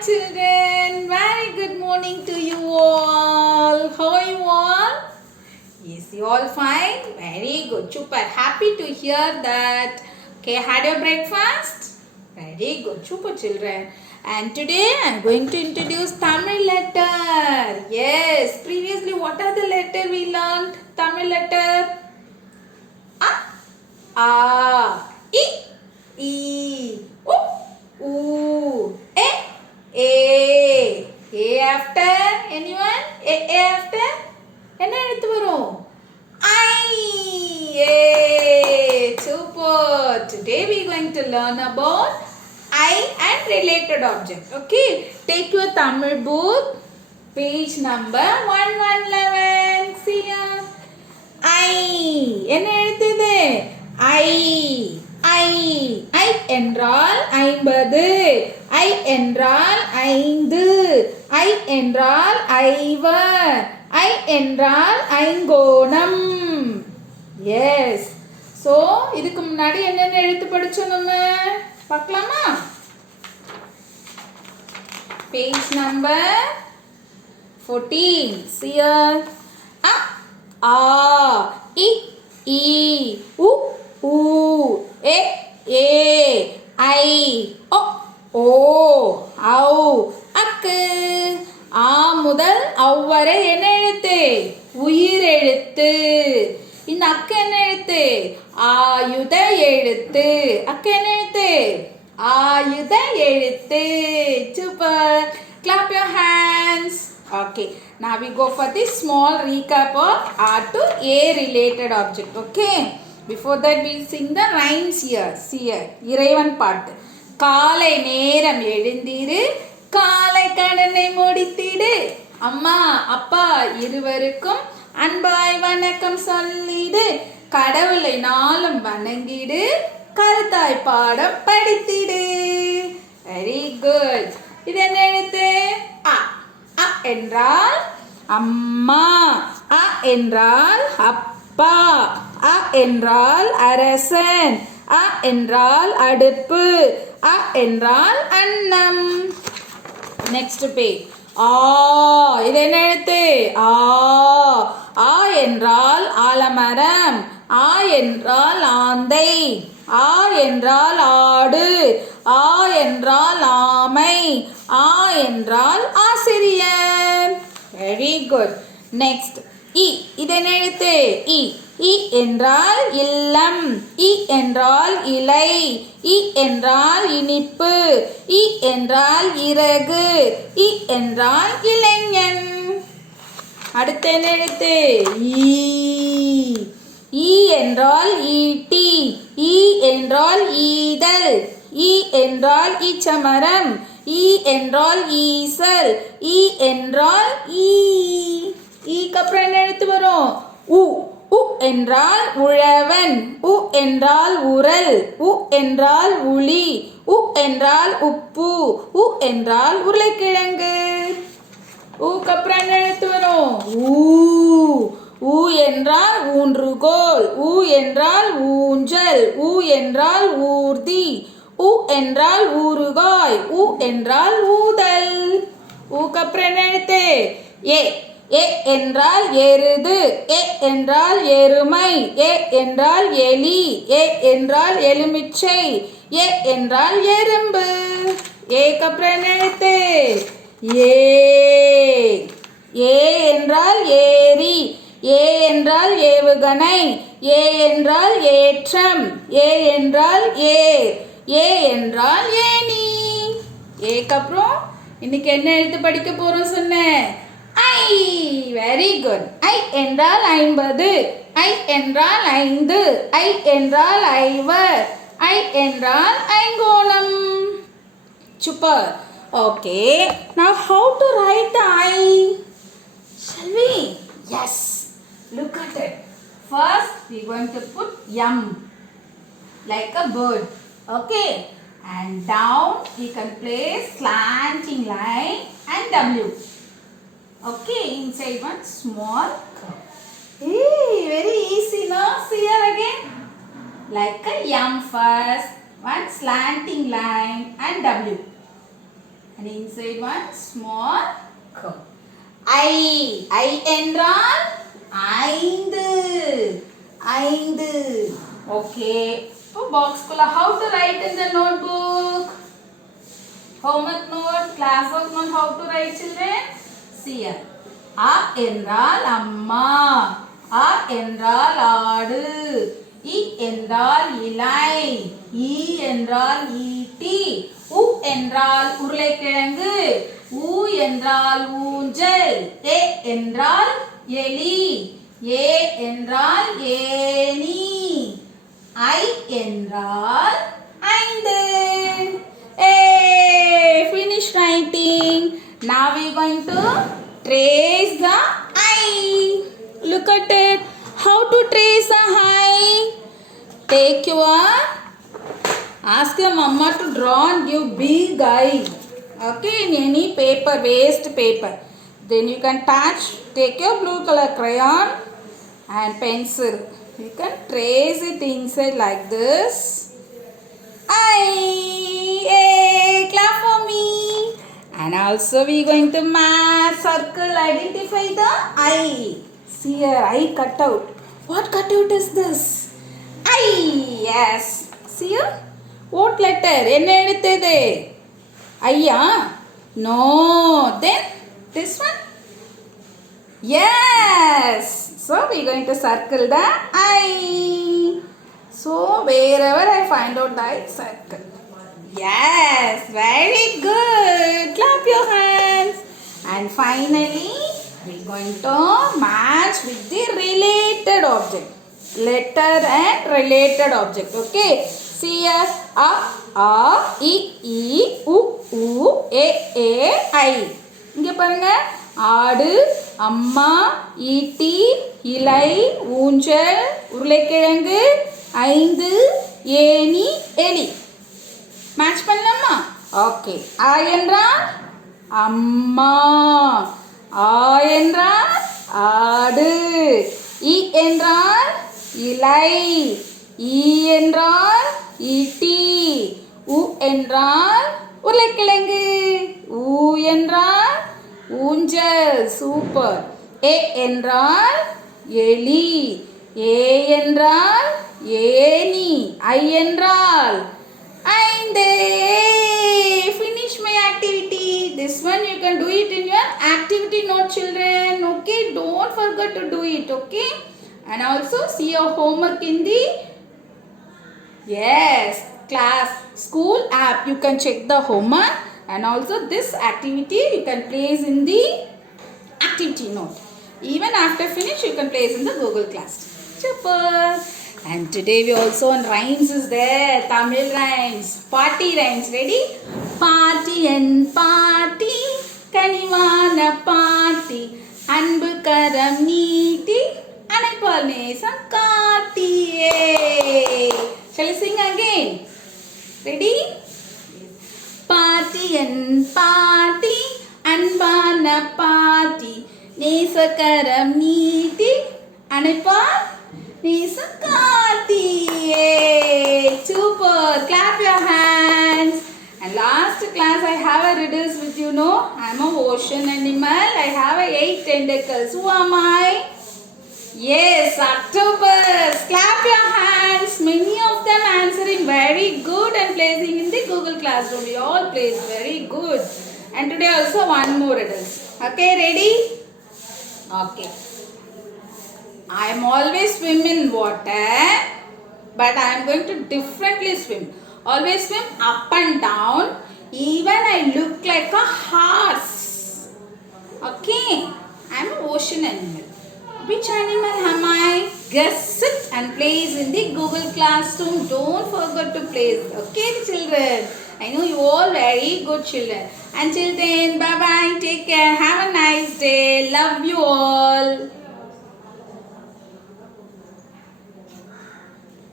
children, very good morning to you all. How are you all? Is you all fine? Very good. Super. Happy to hear that. Okay, had your breakfast? Very good. Super children. And today I am going to introduce Tamil letter. Yes. Previously, what are the letter we learned? Tamil letter. A, I, E, U, E, A. A after anyone? A after? என்ன எழுத்து வரும்? I. Yay! Super. Today we are going to learn about I and related object. Okay. Take your Tamil book. Page number 1111. See ya. I. என்ன எழுத்து இது? I என்றால் 50. I என்றால் 5. I என்றால் ஐவர். I என்றால் ஐங்கோணம். Yes. So இதுக்கு முன்னாடி என்னென்ன எழுத்து படிச்சோம் நம்ம? பார்க்கலாமா? Page number 14. See here. A, I, U, E, I, O, Au, அக்கு. ஆ முதல் அவ் வரை என்ன எழுத்து? உயிர் எழுத்து. இந்த அக்கு என்ன எழுத்து? ஆயுத எழுத்து. அக்கு என்ன எழுத்து? ஆயுத எழுத்து. Super. Clap your hands. Okay. Now we go for this small recap of R to A related object. Okay. Before that we sing the rhymes here. See here. இறைவன் பாட்டு. காலை நேரம் எழுந்திரு, காலை கடனை முடித்திடு, அம்மா அப்பா இருவருக்கும் அன்பாய் வணக்கம் சொல்லிடு, கடவுளை நாளும் வணங்கிடு, கருத்தாய் பாடம் படித்திடு. Very good. இது என்ன எழுத்து? அ. அ என்றால் அம்மா, அ என்றால் அப்பா, அ என்றால் அரசன், அ என்றால் அடுப்பு, அ என்றால் அன்னம். Next page. ஆ. இது என்ன எழுத்து? ஆ. ஆ என்றால் ஆலமரம், ஆ என்றால் ஆந்தை, ஆ என்றால் ஆடு, ஆ என்றால் ஆமை, ஆ என்றால் ஆசிரியர். Very good. நெக்ஸ்ட் இ. இது என்ன எழுத்து? இ. இ என்றால் இல்லம், இ என்றால் இலை, இ என்றால் இனிப்பு, இ என்றால் இறகு, இ என்றால் இளைஞன். அடுத்த என்ன எழுத்து? ஈ. ஈ என்றால் ஈட்டி, ஈ என்றால் ஈதல், ஈ என்றால் ஈச்சமரம், ஈ என்றால் ஈசல், ஈ என்றால் ஈ. ஈக்கு அப்புறம் என்ன எழுத்து வரும்? உ. உ என்றால் உழவன், உ என்றால் உரல், உ என்றால் உளி, உ என்றால் உப்பு, உ என்றால் உருளைக்கிழங்கு. ஊக்கு அப்புறம் என்ன எழுத்து வரும்? ஊ. ஊ என்றால் ஊன்றுகோல், ஊ என்றால் ஊஞ்சல், ஊ என்றால் ஊர்தி, ஊ என்றால் ஊறுகாய், ஊ என்றால் ஊதல். ஊக்கு அப்புறம் என்ன எழுத்து? ஏ. ஏ என்றால் எருது, ஏ என்றால் எருமை, ஏ என்றால் எலி, ஏ என்றால் எலுமிச்சை, ஏ என்றால் எறும்பு. ஏக்கு அப்புறம் என்ன எழுத்து? ஏ. ஏ என்றால் ஏரி, ஏ என்றால் ஏவுகணை, ஏ என்றால் ஏற்றம், ஏ என்றால் ஏர், ஏ என்றால் ஏணி. ஏக்கு அப்புறம் இன்னைக்கு என்ன எழுத்து படிக்க போறோம் சொன்னேன்? ஐ. Very good. ஐ என்றால் 50, ஐ என்றால் 5, ஐ என்றால் ஐவர், ஐ என்றால் ஐங்கோணம். Super. Okay. Now how to write the I? Shall we? Yes. Look at it. First we are going to put M like a bird. Okay. And down we can place slanting line and W. Okay. Inside one small curve. Hey, very easy, no? See here again. Like a M first. One slanting line and W. and inside one small curve. I என்றால் ஐந்து. ஐந்து. Okay. So box kulla how to write in the notebook? Homework note, classwork note, how to write children? See here. A என்றால் அம்மா. A என்றால் ஆடு. I என்றால் இலை. E என்றால் ஈட்டி. U என்றால் உருளைக்கிழங்கு. U என்றால் ஊஞ்சல். A என்றால் எலி. A என்றால் ஏணி. I என்றால் ஐந்து. Hey, finish writing. Now we are going to trace the eye. Look at it. How to trace a eye? Take your, ask your mama to draw and give big eye. Okay, in any paper, waste paper. Then you can touch, take your blue color crayon and pencil. You can trace it inside like this. Eye, hey, clap for me. And also we are going to mark, circle, identify the eye. See here, eye cut out. What cutout is this? I. Yes. See here? What letter? என்ன எழுத்துது? ஐயா? No. Then this one? Yes. So we are going to circle the I. So wherever I find out the I, circle. Yes. Very good. Clap your hands. And finally, we are going to match with the related object. Letter and related object. Okay. See here. A, I, E, U, A, I. இங்க பாருங்க. ஆடு, அம்மா, ஈட்டி, இலை, ஊஞ்சல், உருளைக்கிழங்கு, ஐந்து, ஏணி, எலி. மேட்ச் பண்ணலாமா? ஓகே. ஆ என்றால் அம்மா. ஆ என்றால் ஆடு. இ என்றால் இலை. ஈ என்றால் ஈட்டி. உ என்றால் உருளைக்கிழங்கு. ஊ என்றால் ஊஞ்சல். சூப்பர். ஏ என்றால் எலி. ஏ என்றால் ஏணி. ஐ என்றால் ஐந்து. Finish my activity. This one you can do it in your activity note, children. Okay, don't forget to do it. Okay, and also see your homework in the class school app. You can check the homework, and also this activity you can place in the activity note. Even after finish, you can place in the Google Class. Super. And today we also on rhymes is there. Tamil rhymes, party rhymes. Ready? Party and party, kanivana party, anbu karam neeti, anaipal nesam kaati. Shall we sing again? Ready? Party and party, anbana party, nesakaram neeti, anaipal nesam kaati. Super. Clap your hands. And last class I have a riddles with you, know. I am an ocean animal. I have 8 tentacles. Who am I? Yes, octopus. Clap your hands. Many of them answering very good and placing in the Google Classroom. We all place very good. And today also one more riddles. Okay, ready? Okay. I am always swim in water, but I am going to differently swim. Always swim up and down. Even I look like a horse. Okay. I am an ocean animal. Which animal am I? Guess it and place in the Google Classroom. Don't forget to place. Okay, children. I know you all very good children. Until then, bye bye. Take care. Have a nice day. Love you all.